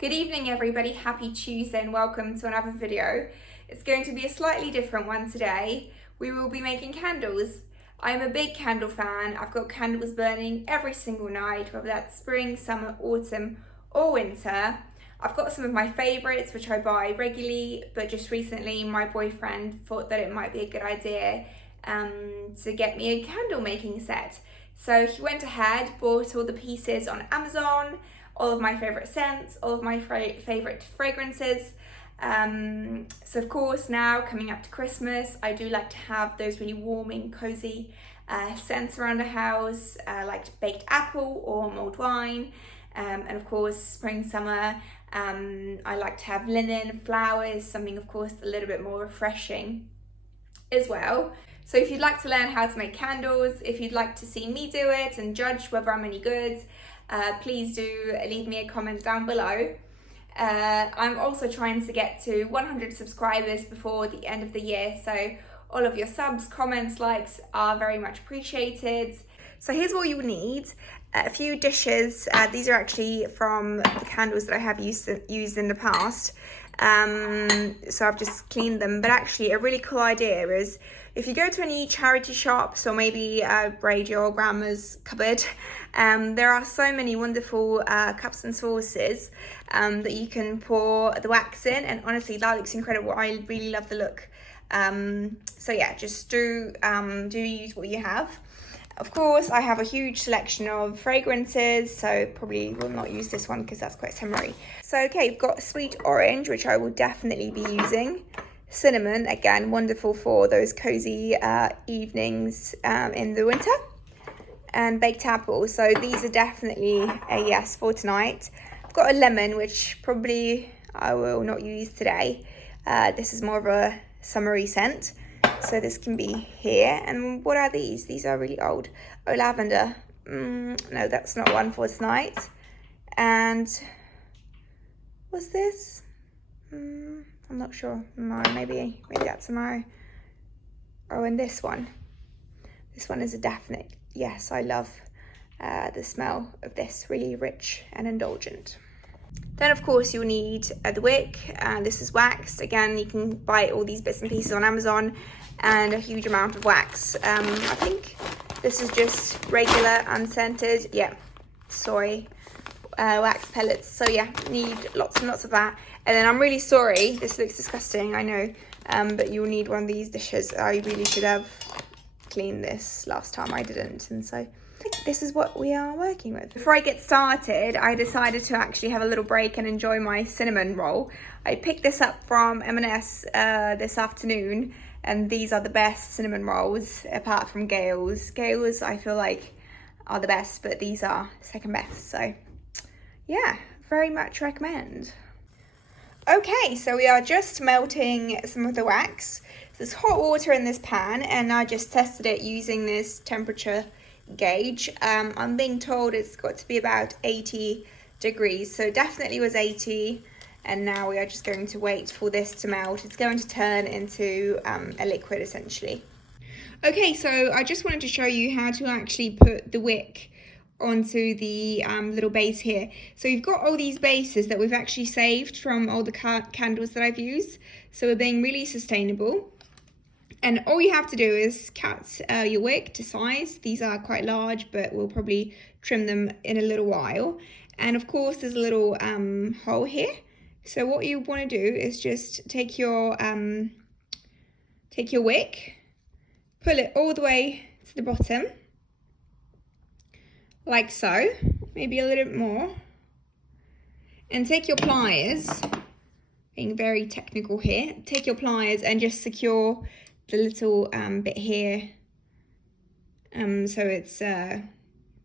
Good evening everybody, happy Tuesday and welcome to another video. It's going to be a slightly different one today. We will be making candles. I'm a big candle fan. I've got candles burning every single night, whether that's spring, summer, autumn or winter. I've got some of my favourites which I buy regularly, but just recently my boyfriend thought that it might be a good idea to get me a candle making set. So he went ahead, bought all the pieces on Amazon, all of my favourite scents, all of my favourite fragrances. So of course now coming up to Christmas, I do like to have those really warming, cosy scents around the house, like baked apple or mulled wine. And of course spring, summer, I like to have linen, flowers, something of course a little bit more refreshing as well. So if you'd like to learn how to make candles, if you'd like to see me do it and judge whether I'm any good, please do leave me a comment down below. I'm also trying to get to 100 subscribers before the end of the year, so all of your subs, comments, likes are very much appreciated. So here's what you will need. A few dishes. These are actually from the candles that I have used in the past. So I've just cleaned them, but actually a really cool idea is if you go to any charity shops or maybe braid your grandma's cupboard, there are so many wonderful cups and saucers that you can pour the wax in, and honestly that looks incredible. I really love the look. So yeah, just do use what you have. Of course, I have a huge selection of fragrances, so probably will not use this one because that's quite summery. So okay, we've got sweet orange, which I will definitely be using. Cinnamon, again, wonderful for those cozy evenings in the winter. And baked apple, so these are definitely a yes for tonight. I've got a lemon, which probably I will not use today. This is more of a summery scent. So this can be here. And what are these? These are really old. Oh, lavender. No, that's not one for tonight. And what's this? I'm not sure. No, maybe that's tomorrow. Oh, and this one. This one is a definite yes. I love the smell of this. Really rich and indulgent. Then of course you'll need the wick. This is waxed. Again, you can buy all these bits and pieces on Amazon, and a huge amount of wax. I think this is just regular unscented, yeah, soy wax pellets. So yeah, need lots and lots of that. And then I'm really sorry, this looks disgusting, I know, but you'll need one of these dishes. I really should have cleaned this last time, I didn't, and so this is what we are working with. Before I get started, I decided to actually have a little break and enjoy my cinnamon roll. I picked this up from M&S this afternoon, and these are the best cinnamon rolls apart from Gale's. Gale's I feel like are the best, but these are second best. So yeah, very much recommend. Okay, so we are just melting some of the wax. There's hot water in this pan, and I just tested it using this temperature gauge. I'm being told it's got to be about 80 degrees, so definitely was 80. And now we are just going to wait for this to melt. It's going to turn into a liquid essentially. Okay, so I just wanted to show you how to actually put the wick onto the little base here. So you've got all these bases that we've actually saved from all the candles that I've used. So we're being really sustainable. And all you have to do is cut your wick to size. These are quite large, but we'll probably trim them in a little while. And of course, there's a little hole here. So what you want to do is just take your wick, pull it all the way to the bottom, like so, maybe a little bit more, and take your pliers, being very technical here, take your pliers and just secure the little bit here, so it's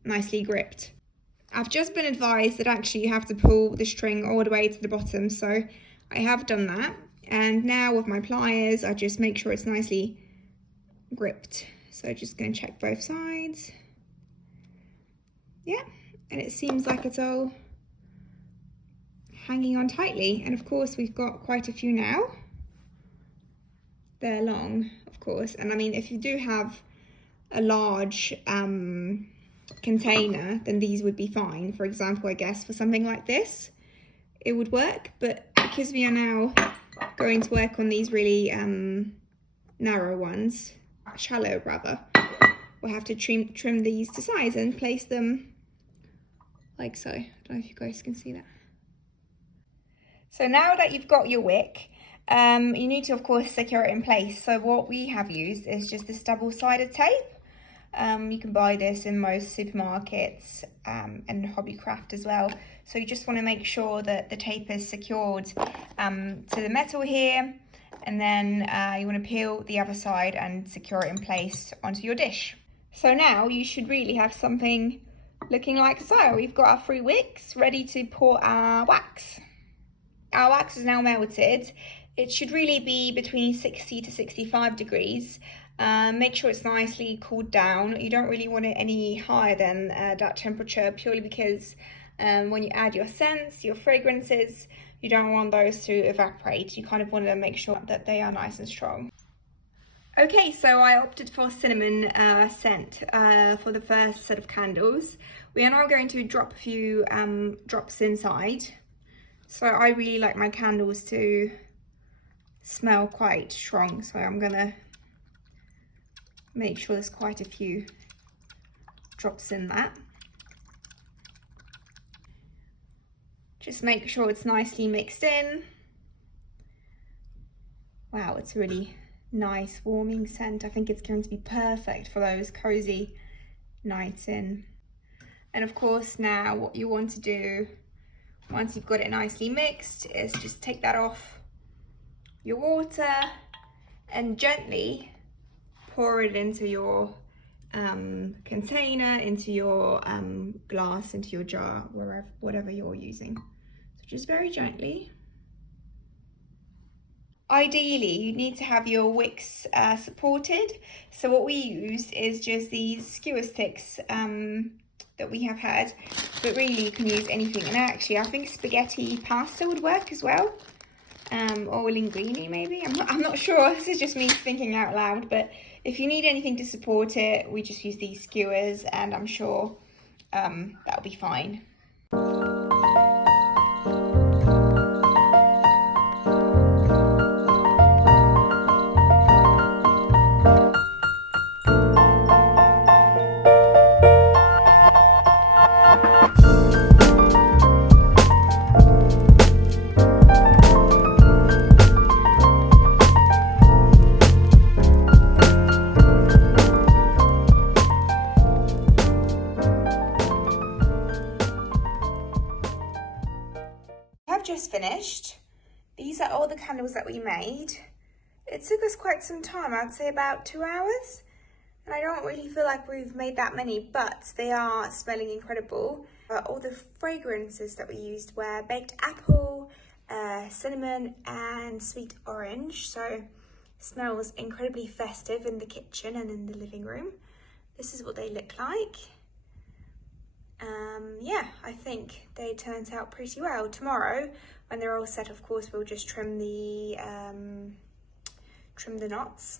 nicely gripped. I've just been advised that actually you have to pull the string all the way to the bottom, so I have done that. And now with my pliers, I just make sure it's nicely gripped. So just going to check both sides. Yeah, and it seems like it's all hanging on tightly. And of course, we've got quite a few now. They're long, of course. And I mean, if you do have a large container, then these would be fine. For example, I guess for something like this, it would work, but because we are now going to work on these really narrow ones, shallow rather, we'll have to trim these to size and place them like so. I don't know if you guys can see that. So now that you've got your wick, you need to of course secure it in place. So what we have used is just this double-sided tape. You can buy this in most supermarkets and Hobbycraft as well. So you just want to make sure that the tape is secured to the metal here, and then you want to peel the other side and secure it in place onto your dish. So now you should really have something looking like so. We've got our 3 wicks ready to pour our wax. Our wax is now melted. It should really be between 60 to 65 degrees. Make sure it's nicely cooled down. You don't really want it any higher than that temperature, purely because when you add your scents, your fragrances, you don't want those to evaporate. You kind of want to make sure that they are nice and strong. Okay, so I opted for cinnamon scent for the first set of candles. We are now going to drop a few drops inside. So I really like my candles to smell quite strong, so I'm gonna make sure there's quite a few drops in that. Just make sure it's nicely mixed in. Wow, it's a really nice warming scent. I think it's going to be perfect for those cozy nights in. And of course now what you want to do once you've got it nicely mixed is just take that off your water and gently pour it into your container, into your glass, into your jar, whatever you're using. So just very gently. Ideally, you need to have your wicks supported. So what we used is just these skewer sticks that we have had, but really you can use anything. And actually, I think spaghetti pasta would work as well, or linguine maybe. I'm not sure. This is just me thinking out loud. But if you need anything to support it, we just use these skewers, and I'm sure that'll be fine. Just finished. These are all the candles that we made. It took us quite some time, I'd say about 2 hours, and I don't really feel like we've made that many, but they are smelling incredible. All the fragrances that we used were baked apple, cinnamon and sweet orange, so it smells incredibly festive in the kitchen and in the living room. This is what they look like. Yeah, I think they turned out pretty well. Tomorrow, when they're all set, of course, we'll just trim the knots.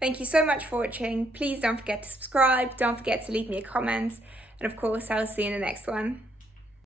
Thank you so much for watching. Please don't forget to subscribe. Don't forget to leave me a comment. And of course, I'll see you in the next one.